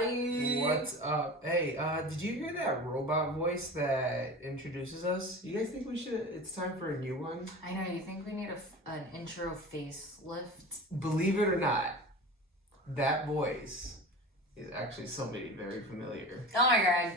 everybody. What's up? Hey, did you hear that robot voice that introduces us? You guys think it's time for a new one? I know, you think we need an intro facelift? Believe it or not, that voice is actually somebody very familiar. Oh my god.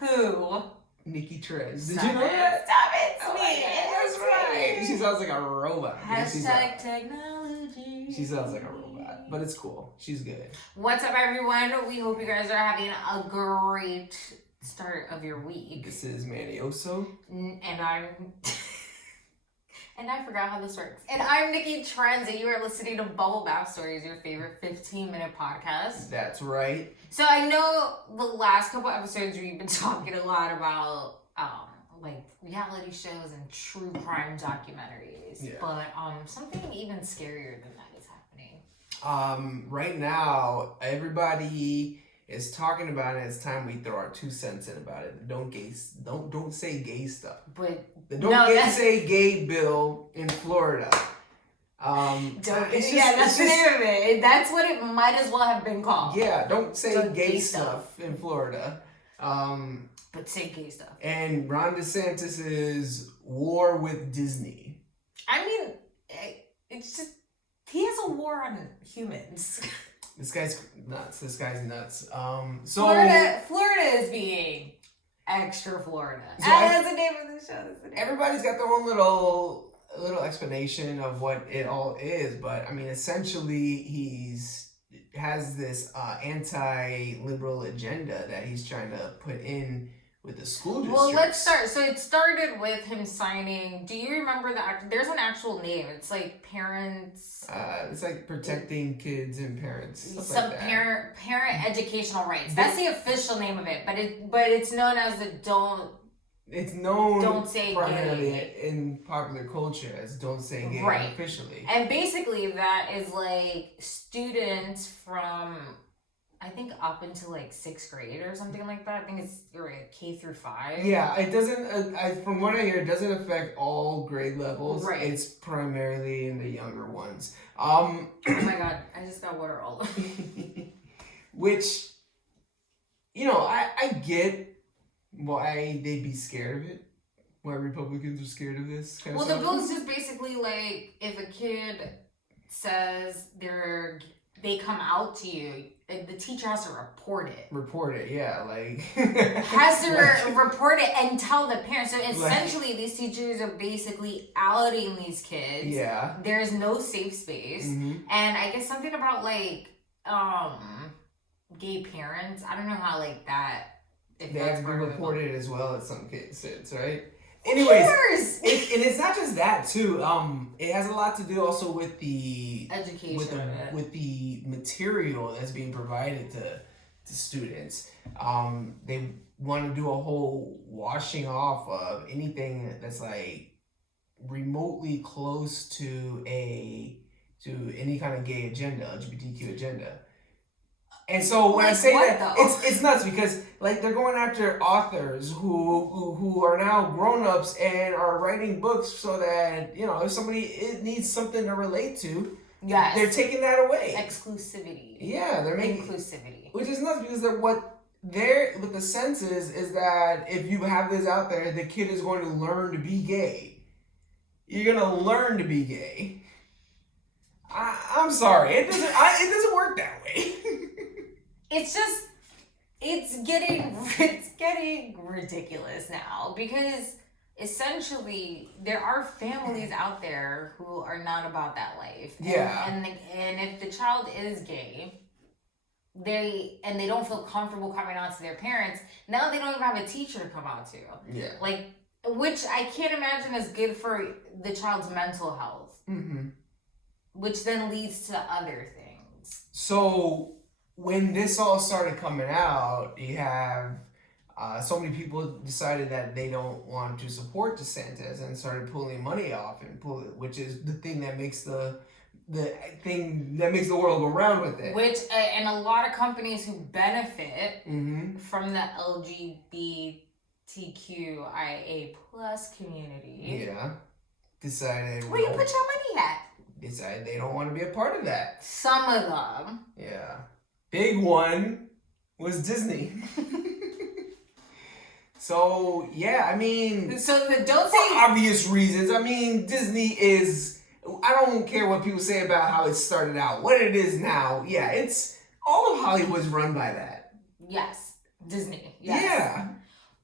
Who? Nicky Trendz. Did you know that? Stop it, Oh me. that's right. She sounds like a robot. Hashtag technology. She sounds like a robot, but it's cool. She's good. What's up, everyone? We hope you guys are having a great start of your week. This is Manny Oso. And I'm... And I forgot how this works. And I'm Nicky Trendz, and you are listening to Blowback Stories, your favorite 15-minute podcast. That's right. So I know the last couple episodes we've been talking a lot about like reality shows and true crime documentaries. Yeah. But something even scarier than that is happening. Right now, everybody is talking about it. It's time we throw our 2 cents in about it. Don't say gay stuff. But say gay bill in Florida. That's the name of it. That's what it might as well have been called. Yeah, don't say gay stuff in Florida. But say gay stuff. And Ron DeSantis' war with Disney. I mean, it's just, he has a war on humans. This guy's nuts. Florida is being extra Florida. So that's the name of the show. Everybody's got their own little explanation of what it all is, but I mean, essentially, has this anti-liberal agenda that he's trying to put in with the school districts. Well, let's start. So it started with him signing. Do you remember there's an actual name? It's like parents. It's like protecting kids and parents. Some like parent educational rights. That's the official name of it, but it's known as the don't. It's known don't say primarily gay in popular culture as don't say gay officially. And basically that is like students from, I think up until like 6th grade or something like that. I think it's K through 5. Yeah, it doesn't, from what I hear, it doesn't affect all grade levels. Right. It's primarily in the younger ones. Oh my god, I just got water all over. Which, I get why they'd be scared of it. Why Republicans are scared of this kind of stuff. The bill is just basically like, if a kid says they come out to you, the teacher has to report it. Report it, yeah, like... has to report it and tell the parents. So essentially, these teachers are basically outing these kids. Yeah. There's no safe space. Mm-hmm. And I guess something about, like, gay parents. I don't know how, like, that... They have to be reported as well as some kids, right? Anyways, and it's not just that too. It has a lot to do also with the education, with the material that's being provided to students. They want to do a whole washing off of anything that's like remotely close to any kind of gay agenda, LGBTQ agenda. And so when I say that, it's nuts because like they're going after authors who are now grown-ups and are writing books so that, if somebody needs something to relate to, they're taking that away. Exclusivity. Yeah, they're making inclusivity. Which is nuts because what the sense is that if you have this out there, the kid is going to learn to be gay. You're going to learn to be gay. I'm sorry. It doesn't work that way. It's getting ridiculous now because essentially there are families out there who are not about that life. And if the child is gay, they don't feel comfortable coming out to their parents, now they don't even have a teacher to come out to. Yeah. Like, which I can't imagine is good for the child's mental health. Mm-hmm. Which then leads to other things. So when this all started coming out, you have so many people decided that they don't want to support DeSantis and started pulling money off which is the thing that makes the world go round with it. Which and a lot of companies who benefit from the LGBTQIA+ community, decided where you put your money at. Decided they don't want to be a part of that. Some of them. Yeah. Big one was Disney. So, yeah, I mean... So don't say... For obvious reasons. I mean, Disney is... I don't care what people say about how it started out. What it is now, yeah, it's... All of Hollywood's run by that. Yes. Disney. Yes. Yeah.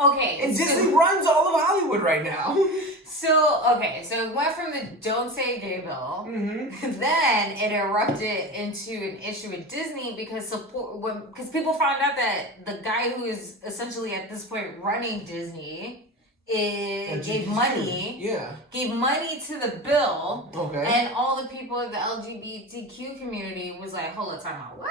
Okay. And Disney runs all of Hollywood right now. So it went from the Don't Say Gay bill, then it erupted into an issue with Disney because people found out that the guy who is essentially at this point running Disney gave money to the bill, and all the people in the LGBTQ community was like, hold on, time out, what?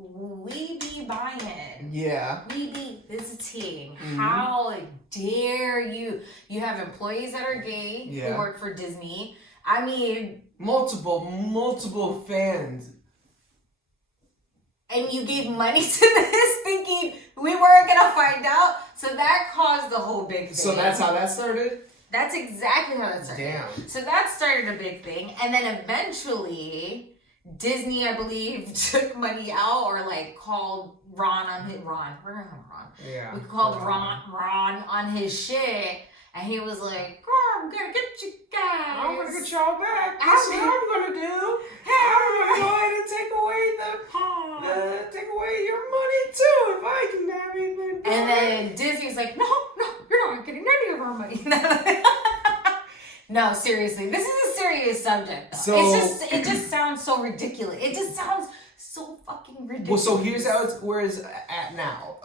We be buying. Yeah. We be visiting. How dare you? You have employees that are gay who work for Disney. I mean... Multiple fans. And you gave money to this thinking we weren't going to find out? So that caused the whole big thing. So that's how that started? That's exactly how that started. Damn. So that started a big thing. And then eventually... Disney, I believe, took money out or like called Ron on his Ron. We're gonna have Ron. Yeah. We called Ron on his shit, and he was like, "Oh, I'm gonna get you guys. I'm gonna get y'all back. That's what I'm gonna do. I'm gonna go ahead and take away your money too if I can have anything." And then Disney's like, "No, you're not getting any of our money." No, seriously, this is a serious subject. Though. So, it just sounds so ridiculous. It just sounds so fucking ridiculous. Well, so here's where it's at now.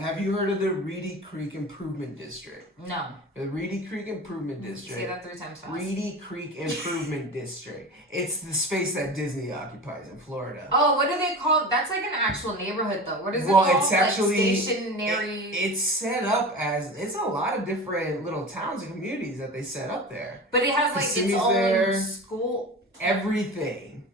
Have you heard of the Reedy Creek Improvement District? No. The Reedy Creek Improvement District. Say that 3 times fast. Reedy Creek Improvement District. It's the space that Disney occupies in Florida. Oh, what do they call it? That's like an actual neighborhood, though. What is it called? Well, it's actually... Like stationary... It's set up as... It's a lot of different little towns and communities that they set up there. But it has like its own school... Everything.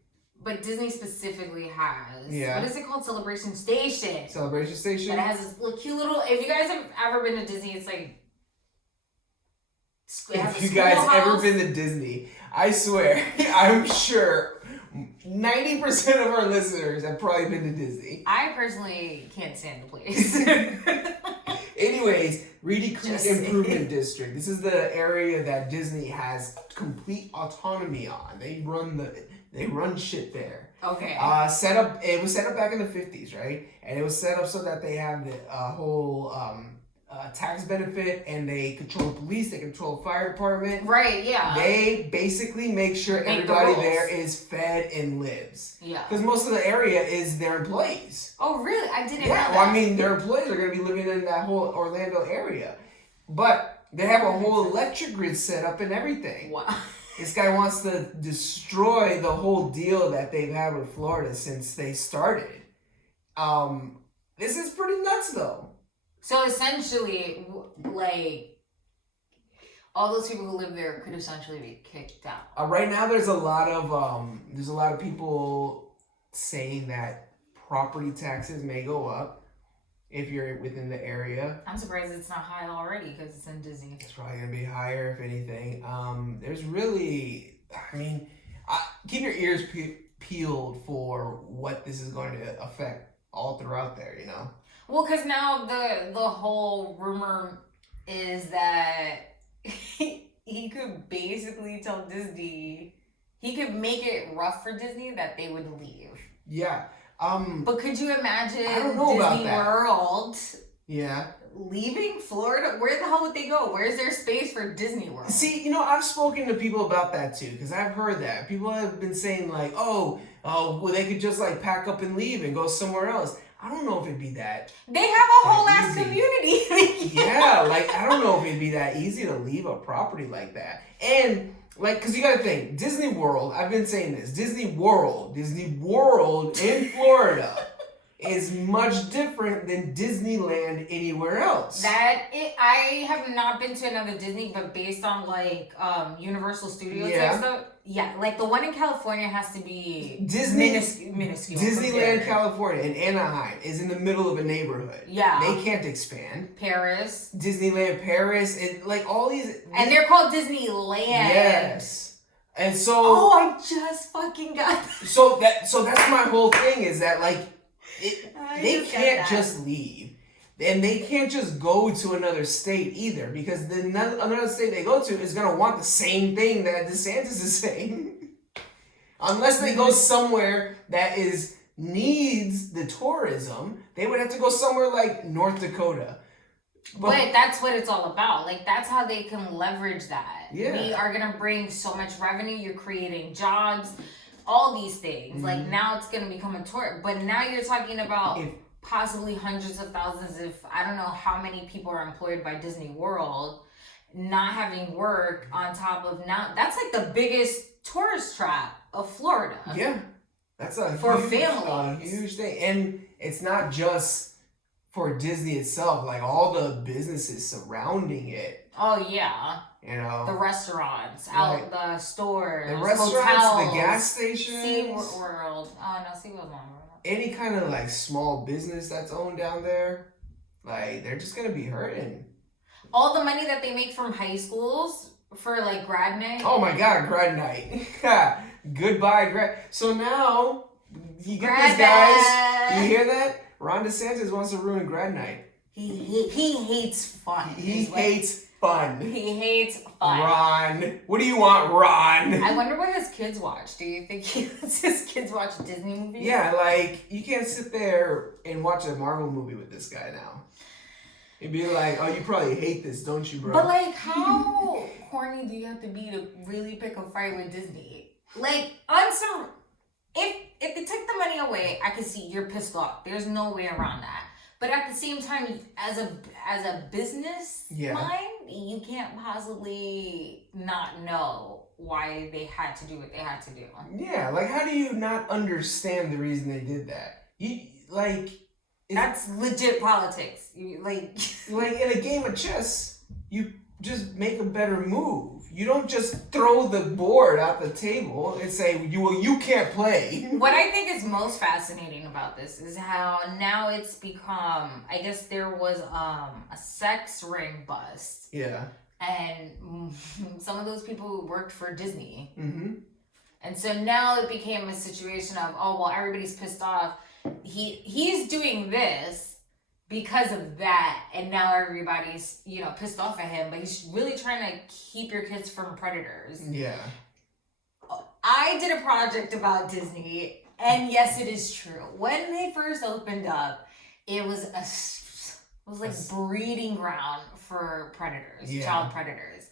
But Disney specifically has... What is it called? Celebration Station. Celebration Station? That has this little cute little... If you guys have ever been to Disney, it's like... If you guys ever been to Disney, I swear, I'm sure 90% of our listeners have probably been to Disney. I personally can't stand the place. Anyways, Reedy Creek Improvement District. This is the area that Disney has complete autonomy on. They run shit there. Okay. It was set up back in the 50s, right? And it was set up so that they have the whole tax benefit, and they control the police, they control the fire department. Right, yeah. They basically make sure everybody there is fed and lives. Yeah. Because most of the area is their employees. Oh, really? I didn't know that. Well, I mean, their employees are going to be living in that whole Orlando area. But they have a whole electric grid set up and everything. Wow. This guy wants to destroy the whole deal that they've had with Florida since they started. This is pretty nuts, though. So essentially, like, all those people who live there could essentially be kicked out. Right now, there's a lot of people saying that property taxes may go up if you're within the area. I'm surprised it's not high already because it's in Disney. It's probably gonna be higher if anything. There's really, I mean, keep your ears peeled for what this is going to affect all throughout there. You know. Well, because now the whole rumor is that he could basically tell Disney, he could make it rough for Disney that they would leave. Yeah. But could you imagine I don't know Disney about that. World leaving Florida? Where the hell would they go? Where's their space for Disney World? See, I've spoken to people about that too, because I've heard that. People have been saying like, well, they could just like pack up and leave and go somewhere else. I don't know if it'd be that. They have a whole ass community. Yeah, like I don't know if it'd be that easy to leave a property like that. And like, because you got to think, Disney World, I've been saying this, Disney World in Florida is much different than Disneyland anywhere else. I have not been to another Disney, but based on like Universal Studios type stuff, like the one in California has to be minuscule. Disneyland California in Anaheim is in the middle of a neighborhood. Yeah. They can't expand. Paris. Disneyland Paris, and like all these. And they're called Disneyland. Yes. And so. Oh, I just fucking got that. So that's my whole thing is that like, they can't just leave. And they can't just go to another state either, because another state they go to is going to want the same thing that DeSantis is saying. Unless they go somewhere that needs the tourism, they would have to go somewhere like North Dakota. But that's what it's all about. Like, that's how they can leverage that. Yeah. We are going to bring so much revenue. You're creating jobs, all these things. Mm-hmm. Like, now it's going to become a tour. But now you're talking about possibly hundreds of thousands, if I don't know how many people are employed by Disney World, not having work on top of now. That's like the biggest tourist trap of Florida. Yeah. That's a huge thing. And it's not just for Disney itself, like all the businesses surrounding it. Oh yeah. You know, the restaurants, the stores, the restaurants, hotels, the gas stations, SeaWorld. Oh no, SeaWorld's not. Any kind of like small business that's owned down there, like they're just gonna be hurting. All the money that they make from high schools for like grad night. Oh my God, grad night. Goodbye, grad. So now you get grad these guys. You hear that? Ron DeSantis wants to ruin grad night. He hates fun. He hates fun. He hates fun. Ron, what do you want, Ron? I wonder what his kids watch. Do you think he lets his kids watch Disney movies? Yeah, like you can't sit there and watch a Marvel movie with this guy now. It'd be like, oh, you probably hate this, don't you, bro? But like, how corny do you have to be to really pick a fight with Disney? Like, on some, if they took the money away, I can see you're pissed off. There's no way around that. But at the same time, as a business mind, you can't possibly not know why they had to do what they had to do. Yeah, like how do you not understand the reason they did that? That's legit politics. Like in a game of chess, you just make a better move. You don't just throw the board out the table and say, you can't play. What I think is most fascinating about this is how now it's become, I guess there was a sex ring bust. Yeah. And some of those people worked for Disney. Mm-hmm. And so now it became a situation of, oh, well, everybody's pissed off. He's doing this because of that, and now everybody's, pissed off at him, but he's really trying to keep your kids from predators. Yeah. I did a project about Disney, and yes, it is true. When they first opened up, it was like breeding ground for predators, child predators.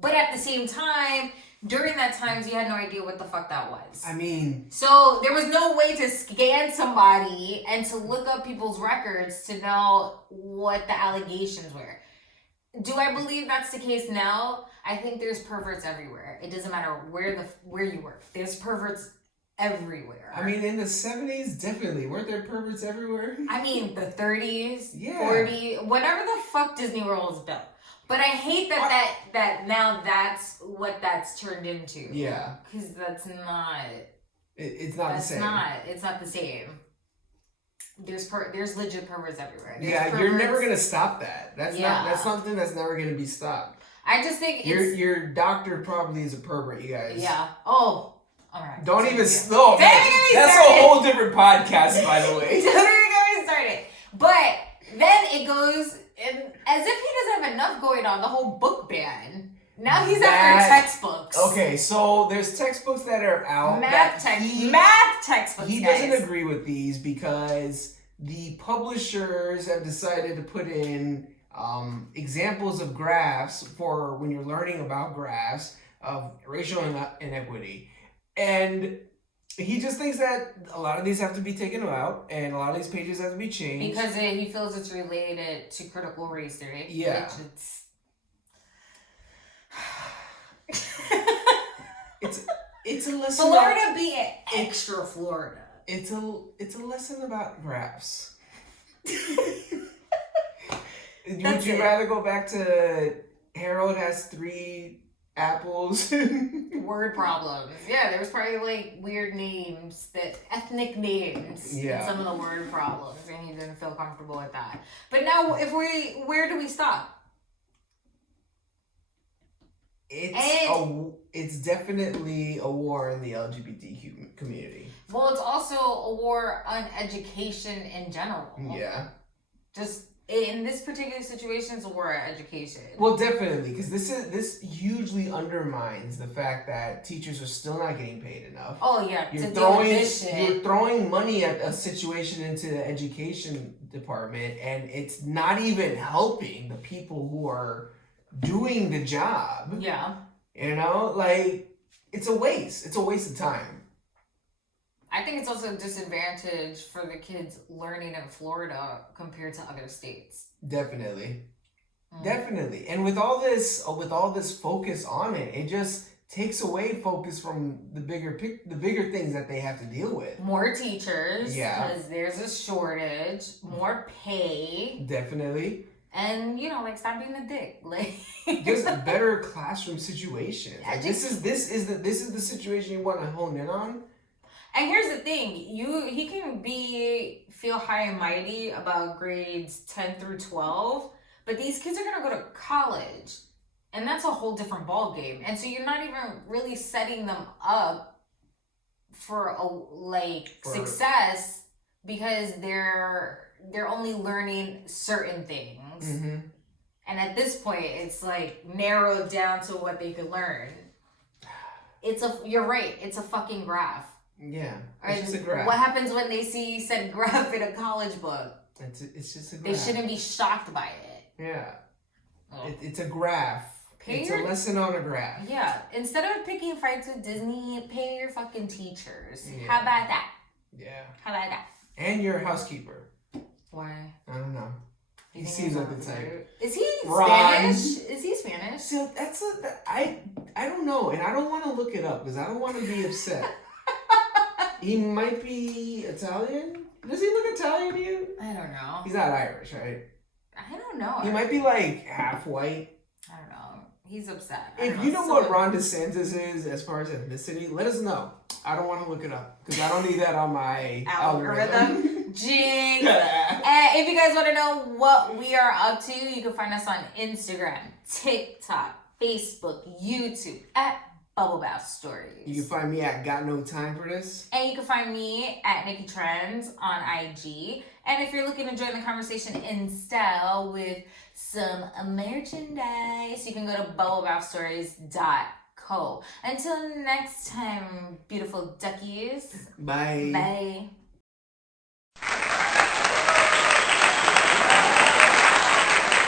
But at the same time, during that time, you had no idea what the fuck that was. I mean... So there was no way to scan somebody and to look up people's records to know what the allegations were. Do I believe that's the case now? I think there's perverts everywhere. It doesn't matter where you work. There's perverts everywhere. I mean, in the 70s, definitely. Weren't there perverts everywhere? I mean, the 30s, 40s, whatever the fuck Disney World was built. But I hate that now that's what that's turned into. Yeah. Because that's not... It's not the same. It's not the same. There's legit perverts everywhere. You're never going to stop that. That's something that's never going to be stopped. I just think your doctor probably is a pervert, you guys. Yeah. Oh. All right. Don't even... No, that's a whole different podcast, by the way. Don't even get me started. But then it goes... And as if he doesn't have enough going on, the whole book ban. Now he's after textbooks. Okay, so there's textbooks that are out. Math textbooks. He doesn't agree with these because the publishers have decided to put in examples of graphs for when you're learning about graphs of racial inequity. And he just thinks that a lot of these have to be taken out and a lot of these pages have to be changed. Because he feels it's related to critical race theory. Yeah. It's a lesson. Florida being extra Florida. It's a lesson about graphs. Would you rather go back to Harold has 3 apples? Word problems. Yeah, there was probably like weird names, ethnic names. Yeah. Some of the word problems, and he didn't feel comfortable with that. But now, where do we stop? It's definitely a war in the LGBTQ community. Well, it's also a war on education in general. Yeah. Just in this particular situation, it's a war on education. Well, definitely, because this hugely undermines the fact that teachers are still not getting paid enough. Oh yeah, you're throwing money at a situation into the education department, and it's not even helping the people who are doing the job. Yeah. You know, like, it's a waste. It's a waste of time. I think it's also a disadvantage for the kids learning in Florida compared to other states. Definitely. Definitely. And with all this focus on it, it just takes away focus from the bigger things that they have to deal with. More teachers. Yeah. Because there's a shortage. More pay. Definitely. And, you know, like, stop being a dick. Like, just better classroom situations. Like, this is the situation you want to hone in on. And here's the thing, he can feel high and mighty about grades 10 through 12, but these kids are gonna go to college, and that's a whole different ball game. And so you're not even really setting them up for success, because they're only learning certain things. Mm-hmm. And at this point, it's like narrowed down to what they could learn. You're right, it's a fucking graph. Yeah, it's just a graph. What happens when they see said graph in a college book? It's just a graph. They shouldn't be shocked by it. Yeah. Oh. It's a graph. It's a lesson on a graph. Yeah. Instead of picking fights with Disney, pay your fucking teachers. Yeah. How about that? Yeah. How about that? And your housekeeper. Why? I don't know. He seems like the type. Is he Spanish? Is he Spanish? So I don't know, and I don't want to look it up because I don't want to be upset. He might be Italian. Does he look Italian to you? I don't know. He's not Irish, right? I don't know. He might be like half white. I don't know. He's upset. If you know what Ron DeSantis is as far as ethnicity, let us know. I don't want to look it up because I don't need that on my algorithm. Jinx. And if you guys want to know what we are up to, you can find us on Instagram, TikTok, Facebook, YouTube at Bubble Bath Stories. You can find me at Got No Time For This. And you can find me at Nicky Trendz on IG. And if you're looking to join the conversation in style with some merchandise, you can go to bubblebathstories.co. Until next time, beautiful duckies. Bye. Bye.